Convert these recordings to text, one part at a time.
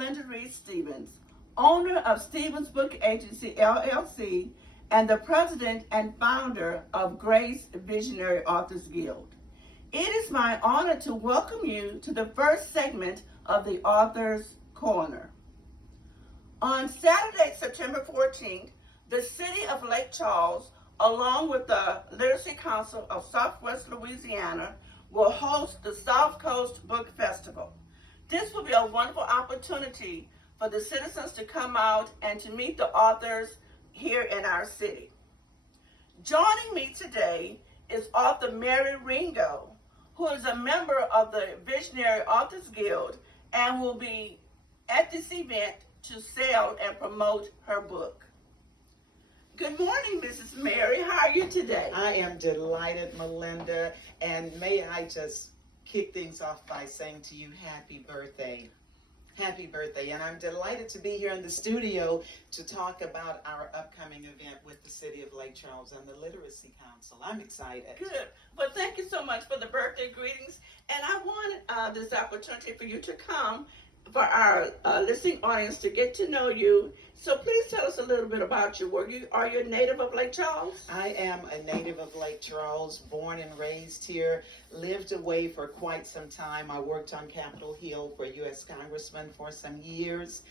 Melinda Reed Stevens, owner of Stevens Book Agency, LLC, and the president and founder of Grace Visionary Authors Guild. It is my honor to welcome you to the first segment of the Author's Corner. On Saturday, September 14th, the city of Lake Charles, along with the Literacy Council of Southwest Louisiana, will host the South Coast Book Festival. This will be a wonderful opportunity for the citizens to come out and to meet the authors here in our city. Joining me today is author Mary Ringo, who is a member of the Visionary Authors Guild and will be at this event to sell and promote her book. Good morning, Mrs. Mary. How are you today? I am delighted, Melinda, and may I just kick things off by saying to you, happy birthday. Happy birthday, and I'm delighted to be here in the studio to talk about our upcoming event with the City of Lake Charles and the Literacy Council. I'm excited. Good. Well, thank you so much for the birthday greetings, and I wanted this opportunity for you to come for our listening audience to get to know you. So please tell us a little bit about your work. Are you a native of Lake Charles? I am a native of Lake Charles, born and raised here, lived away for quite some time. I worked on Capitol Hill for U.S. Congressman for some years,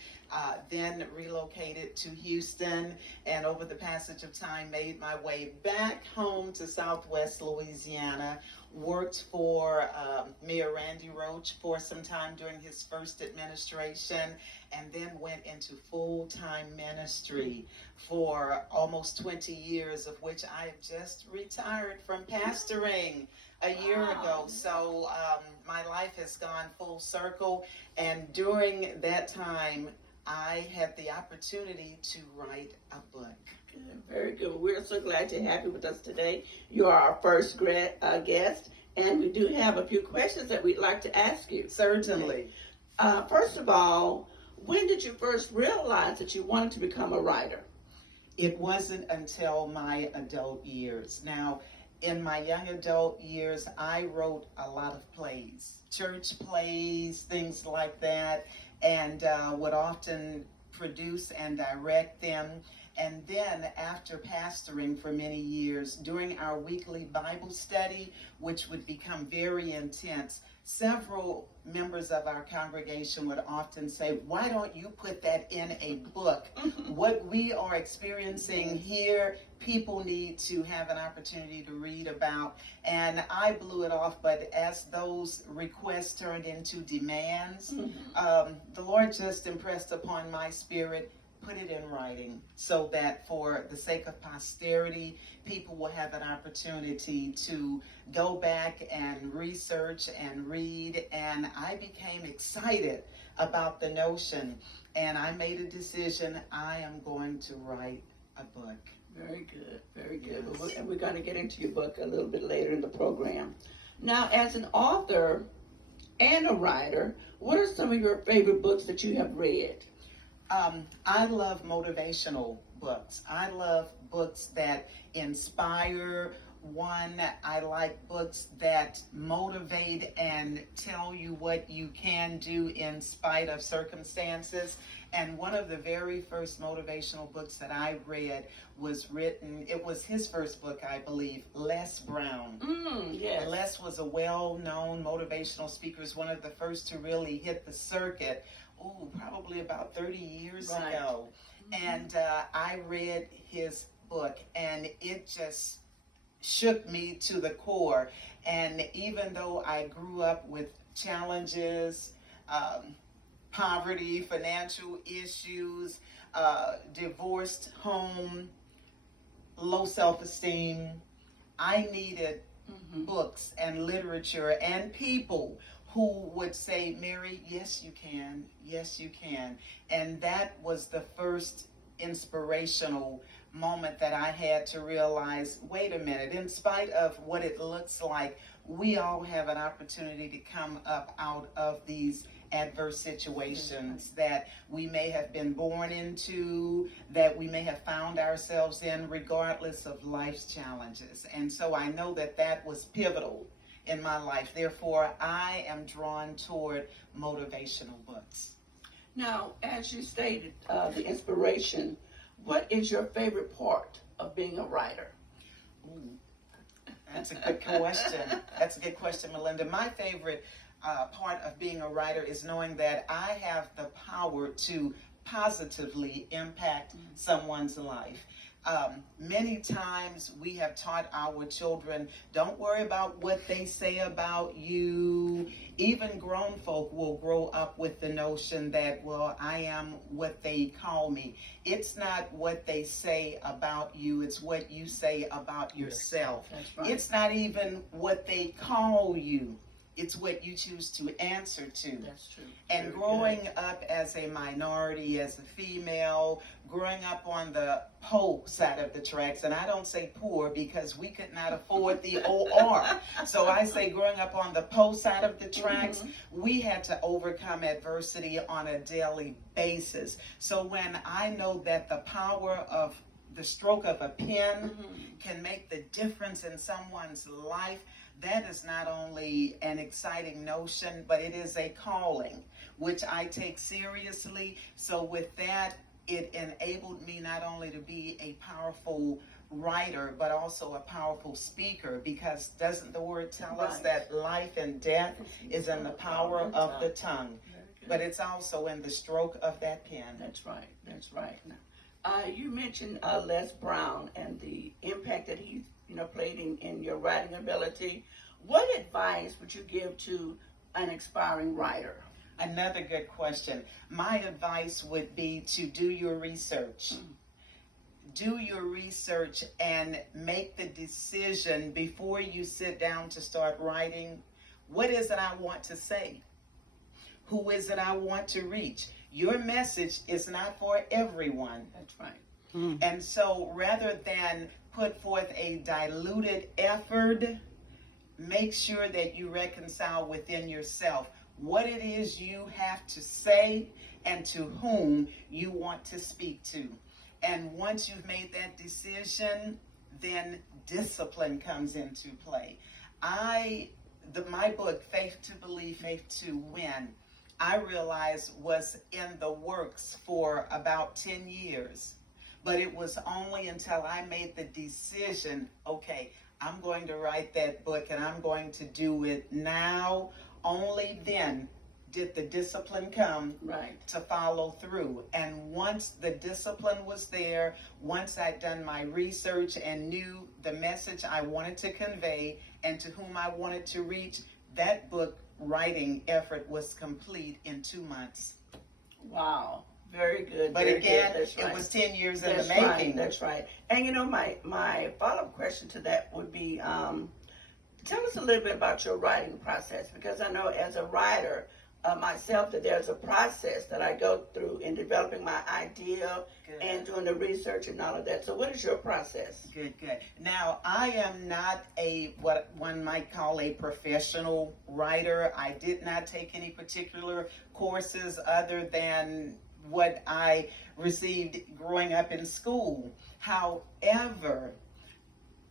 then relocated to Houston, and over the passage of time made my way back home to Southwest Louisiana. Worked for Mayor Randy Roach for some time during his first administration, and then went into full-time ministry for almost 20 years, of which I have just retired from pastoring a year ago. So my life has gone full circle, and during that time, I had the opportunity to write a book. Good, very good. We're so glad to have you with us today. You are our first guest, and we do have a few questions that we'd like to ask you. Certainly. First of all, when did you first realize that you wanted to become a writer? It wasn't until my adult years. Now, in my young adult years, I wrote a lot of plays, church plays, things like that, and would often produce and direct them. And then after pastoring for many years, during our weekly Bible study, which would become very intense, several members of our congregation would often say, why don't you put that in a book? What we are experiencing here, people need to have an opportunity to read about. And I blew it off, but as those requests turned into demands, the Lord just impressed upon my spirit, put it in writing so that for the sake of posterity, people will have an opportunity to go back and research and read. And I became excited about the notion, and I made a decision, I am going to write a book. Very good, very good. Yes. And we're going to get into your book a little bit later in the program. Now, as an author and a writer, what are some of your favorite books that you have read? I love motivational books. I love books that inspire one. I like books that motivate and tell you what you can do in spite of circumstances. And one of the very first motivational books that I read was it was his first book, I believe, Les Brown. Yes. Les was a well-known motivational speaker. He was one of the first to really hit the circuit. Probably about 30 years ago. And I read his book, and it just shook me to the core. And even though I grew up with challenges, poverty, financial issues, divorced home, low self-esteem, I needed books and literature and people who would say, Mary, yes, you can. Yes, you can. And that was the first inspirational moment that I had to realize, wait a minute, in spite of what it looks like, we all have an opportunity to come up out of these adverse situations that we may have been born into, that we may have found ourselves in, regardless of life's challenges. And so I know that that was pivotal in my life. Therefore, I am drawn toward motivational books. Now, as you stated, the inspiration, what is your favorite part of being a writer? Ooh, that's a good question. That's a good question, Melinda. My favorite part of being a writer is knowing that I have the power to positively impact someone's life. Many times we have taught our children, don't worry about what they say about you. Even grown folk will grow up with the notion that, well, I am what they call me. It's not what they say about you, it's what you say about yourself. That's right. It's not even what they call you. It's what you choose to answer to. That's true. And Very growing good. up as a minority, as a female, growing up on the po side of the tracks, and I don't say poor because we could not afford the OR. So I say growing up on the po side of the tracks, we had to overcome adversity on a daily basis. So when I know that the power of the stroke of a pen can make the difference in someone's life, that is not only an exciting notion, but it is a calling, which I take seriously. So with that, it enabled me not only to be a powerful writer, but also a powerful speaker, because doesn't the word tell us that life and death is in the power of the tongue? But it's also in the stroke of that pen. That's right. That's right. You mentioned Les Brown and the impact that he played in your writing ability. What advice would you give to an aspiring writer? Another good question. My advice would be to do your research. Do your research and make the decision before you sit down to start writing. What is it I want to say? Who is it I want to reach? Your message is not for everyone. That's right. And so rather than put forth a diluted effort, make sure that you reconcile within yourself what it is you have to say and to whom you want to speak to. And once you've made that decision, then discipline comes into play. My book, Faith to Believe, Faith to Win, I realized was in the works for about 10 years. But it was only until I made the decision, okay, I'm going to write that book and I'm going to do it now. Only then did the discipline come to follow through. And once the discipline was there, once I'd done my research and knew the message I wanted to convey and to whom I wanted to reach, that book writing effort was complete in 2 months. Wow. Very good. But very again, good. it was 10 years in That's the making. Right, that's right. And my follow-up question to that would be, tell us a little bit about your writing process, because I know as a writer myself that there's a process that I go through in developing my idea and doing the research and all of that. So what is your process? Good. Now, I am not what one might call a professional writer. I did not take any particular courses other than what I received growing up in school. However,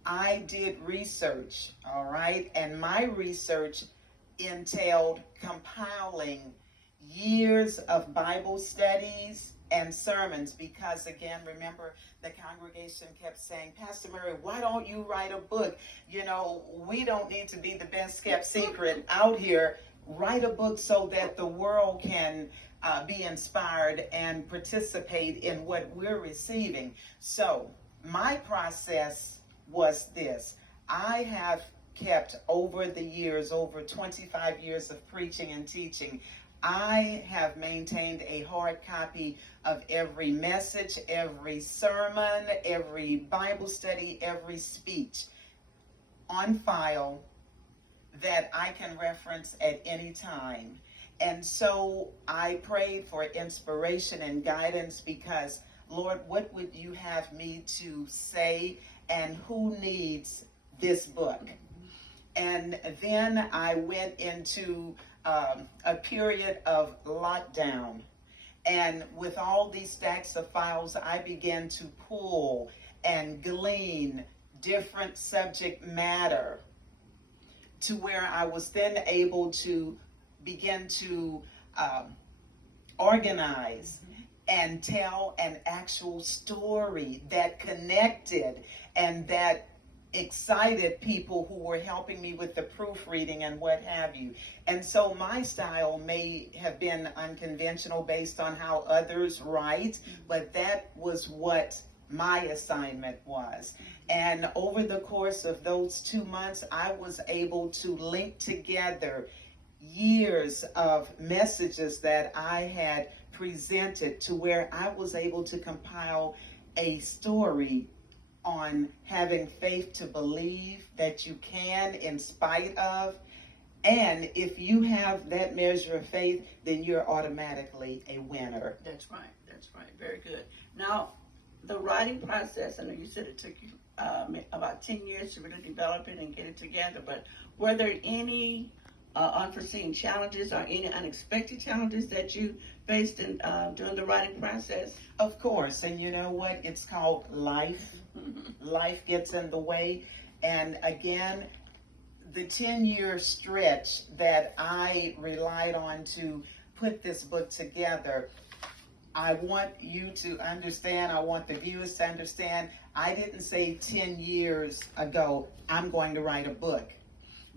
I did research, all right? And my research entailed compiling years of Bible studies and sermons, because again, remember, the congregation kept saying, Pastor Mary, why don't you write a book? We don't need to be the best kept secret out here. Write a book so that the world can be inspired and participate in what we're receiving. So my process was this. I have kept over the years, over 25 years of preaching and teaching, I have maintained a hard copy of every message, every sermon, every Bible study, every speech on file that I can reference at any time. And so I prayed for inspiration and guidance because, Lord, what would you have me to say, and who needs this book? And then I went into a period of lockdown. And with all these stacks of files, I began to pull and glean different subject matter to where I was then able to begin to organize and tell an actual story that connected and that excited people who were helping me with the proofreading and what have you. And so my style may have been unconventional based on how others write, but that was what my assignment was. And over the course of those 2 months, I was able to link together years of messages that I had presented to where I was able to compile a story on having faith to believe that you can in spite of. And if you have that measure of faith, then you're automatically a winner. That's right. That's right. Very good. Now, the writing process, I know you said it took you about 10 years to really develop it and get it together, but were there any unforeseen challenges or any unexpected challenges that you faced in during the writing process? Of course, and you know what? It's called life. Life gets in the way. And again, the 10-year stretch that I relied on to put this book together, I want you to understand, I want the viewers to understand, I didn't say 10 years ago, I'm going to write a book.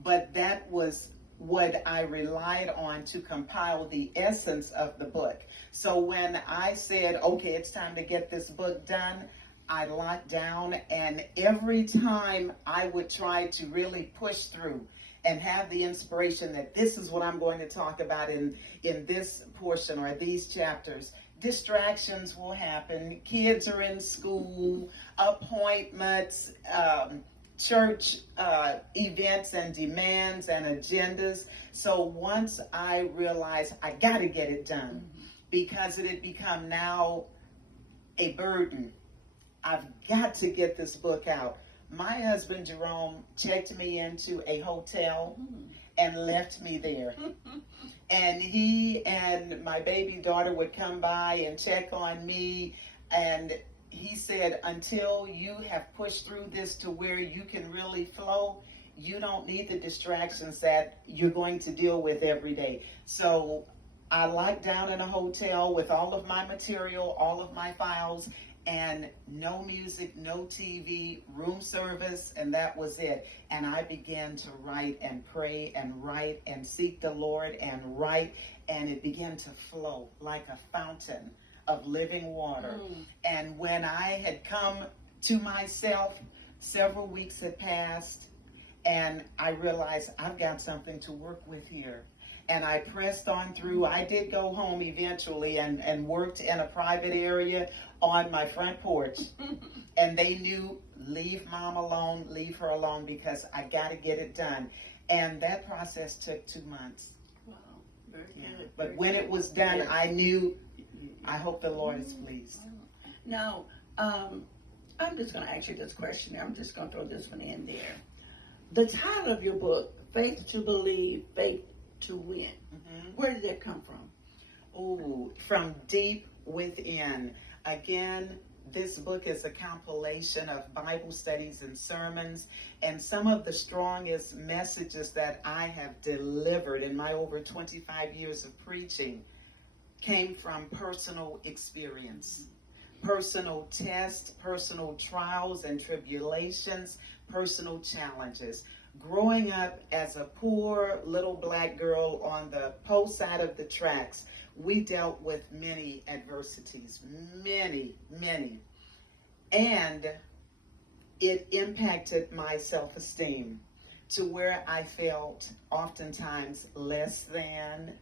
But that was what I relied on to compile the essence of the book. So when I said, okay, it's time to get this book done, I locked down, and every time I would try to really push through and have the inspiration that this is what I'm going to talk about in this portion or these chapters, distractions will happen. Kids are in school, appointments, church events and demands and agendas. So once I realized I got to get it done because it had become now a burden. I've got to get this book out. My husband, Jerome, checked me into a hotel and left me there. And he and my baby daughter would come by and check on me, and he said, until you have pushed through this to where you can really flow, you don't need the distractions that you're going to deal with every day. So I locked down in a hotel with all of my material, all of my files, and no music, no TV, room service, and that was it. And I began to write and pray and write and seek the Lord and write, and it began to flow like a fountain of living water. And when I had come to myself, several weeks had passed, and I realized I've got something to work with here. And I pressed on through. I did go home eventually and worked in a private area on my front porch. And they knew, leave mom alone, leave her alone, because I got to get it done. And that process took 2 months. Wow, very good. But very when good. it was done, Yes. I knew, I hope the Lord is pleased. Now, I'm just going to ask you this question. I'm just going to throw this one in there. The title of your book, Faith to Believe, Faith to Win. Where did that come from? Oh, from deep within. Again, this book is a compilation of Bible studies and sermons, and some of the strongest messages that I have delivered in my over 25 years of preaching came from personal experience, personal tests, personal trials and tribulations, personal challenges. Growing up as a poor little black girl on the post side of the tracks, we dealt with many adversities, many. And it impacted my self-esteem to where I felt oftentimes less than,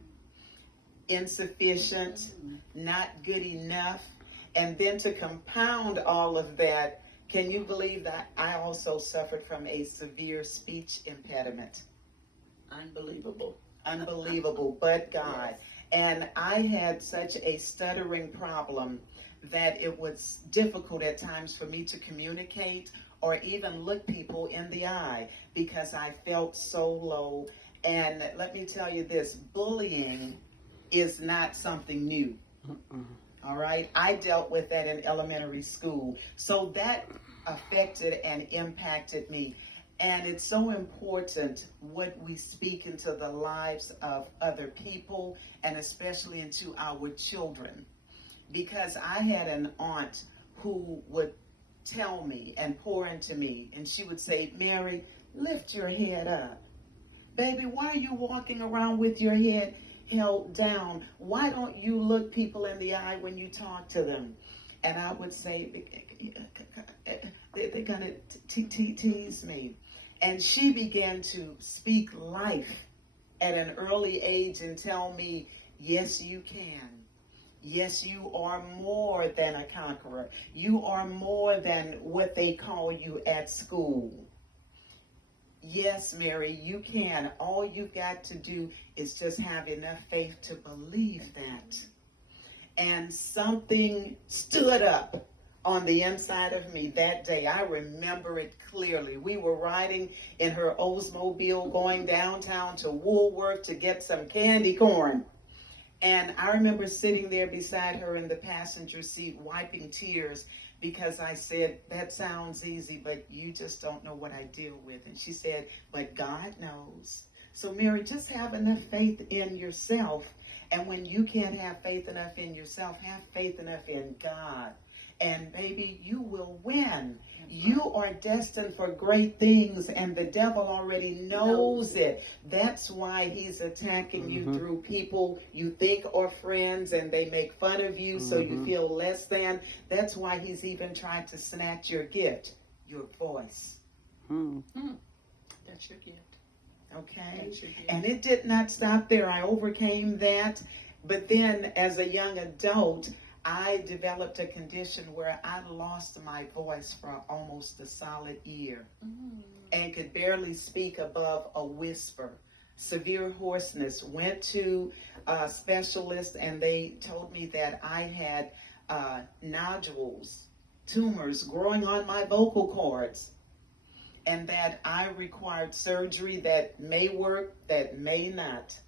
insufficient, not good enough. And then to compound all of that, can you believe that I also suffered from a severe speech impediment? Unbelievable. Unbelievable, but God. And I had such a stuttering problem that it was difficult at times for me to communicate or even look people in the eye because I felt so low. And let me tell you this, bullying is not something new. All right, I dealt with that in elementary school. So that affected and impacted me. And it's so important what we speak into the lives of other people, and especially into our children. Because I had an aunt who would tell me and pour into me, and she would say, Mary, lift your head up. Baby, why are you walking around with your head held down? Why don't you look people in the eye when you talk to them? And I would say, they're going to tease me. And she began to speak life at an early age and tell me, yes, you can. Yes, you are more than a conqueror. You are more than what they call you at school. Yes, Mary, you can. All you've got to do is just have enough faith to believe that. And something stood up on the inside of me that day. I remember it clearly. We were riding in her Oldsmobile going downtown to Woolworth to get some candy corn. And I remember sitting there beside her in the passenger seat wiping tears because I said, that sounds easy, but you just don't know what I deal with. And she said, but God knows. So Mary, just have enough faith in yourself. And when you can't have faith enough in yourself, have faith enough in God. And baby, you will win. You are destined for great things, and the devil already knows it. That's why he's attacking you through people you think are friends, and they make fun of you so you feel less than. That's why he's even tried to snatch your gift, your voice. That's your gift. Okay? That's your gift. And it did not stop there. I overcame that. But then as a young adult, I developed a condition where I lost my voice for almost a solid year and could barely speak above a whisper. Severe hoarseness. Went to a specialist, and they told me that I had nodules, tumors growing on my vocal cords, and that I required surgery that may work, that may not.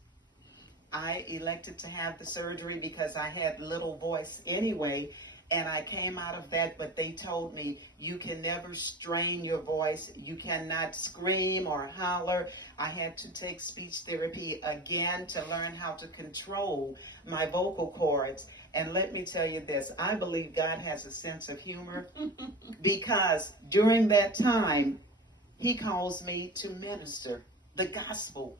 I elected to have the surgery because I had little voice anyway, and I came out of that, but they told me, you can never strain your voice. You cannot scream or holler. I had to take speech therapy again to learn how to control my vocal cords. And let me tell you this, I believe God has a sense of humor because during that time, he calls me to minister the gospel.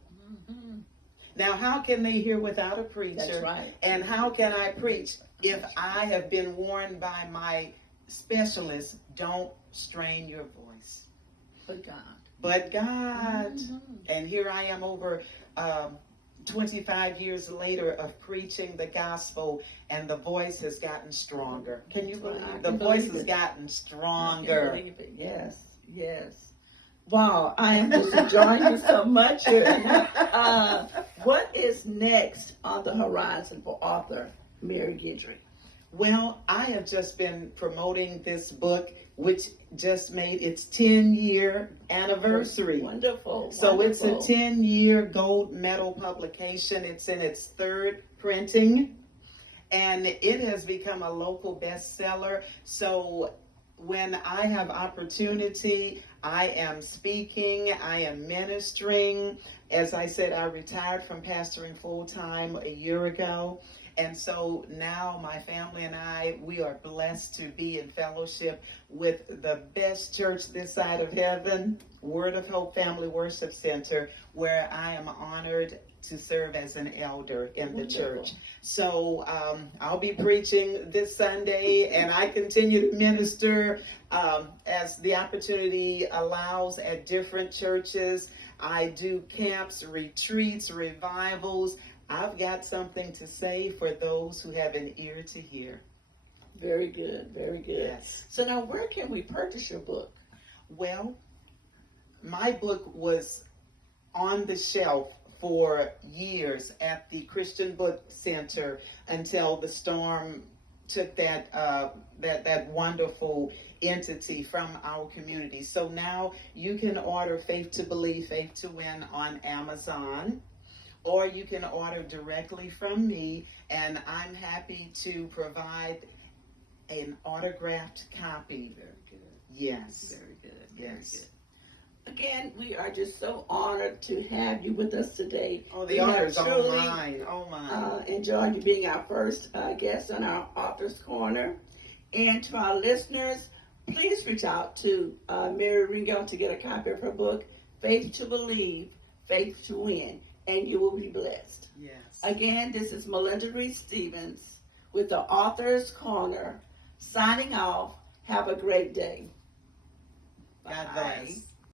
Now, how can they hear without a preacher? That's right. And how can I preach if I have been warned by my specialist, don't strain your voice? But God. But God. And here I am over 25 years later of preaching the gospel, and the voice has gotten stronger. Can you believe it? The voice has gotten stronger. I can believe it. Yes, yes. Wow, I am just enjoying you so much here. What is next on the horizon for author Mary Guidry? Well, I have just been promoting this book, which just made its 10-year anniversary. Wonderful. So wonderful. it's a 10-year gold medal publication. It's in its third printing, and it has become a local bestseller. So when I have opportunity, I am speaking, I am ministering. As I said, I retired from pastoring full-time a year ago. And so now my family and I, we are blessed to be in fellowship with the best church this side of heaven, Word of Hope Family Worship Center, where I am honored to serve as an elder in the church. So I'll be preaching this Sunday, and I continue to minister as the opportunity allows at different churches. I do camps, retreats, revivals. I've got something to say for those who have an ear to hear. Very good, very good. Yes. So now where can we purchase your book? Well, my book was on the shelf for years at the Christian Book Center until the storm took that wonderful entity from our community. So now you can order Faith to Believe, Faith to Win on Amazon, or you can order directly from me, and I'm happy to provide an autographed copy. Very good. Yes. Very good. Yes. Very good. Again, we are just so honored to have you with us today. Oh, the We have honor's all truly, mine. Oh, mine. enjoyed you being our first guest on our Author's Corner. And to our listeners, please reach out to Mary Ringo to get a copy of her book, Faith to Believe, Faith to Win, and you will be blessed. Yes. Again, this is Melinda Reed Stevens with the Author's Corner, signing off. Have a great day. God Bye. bless.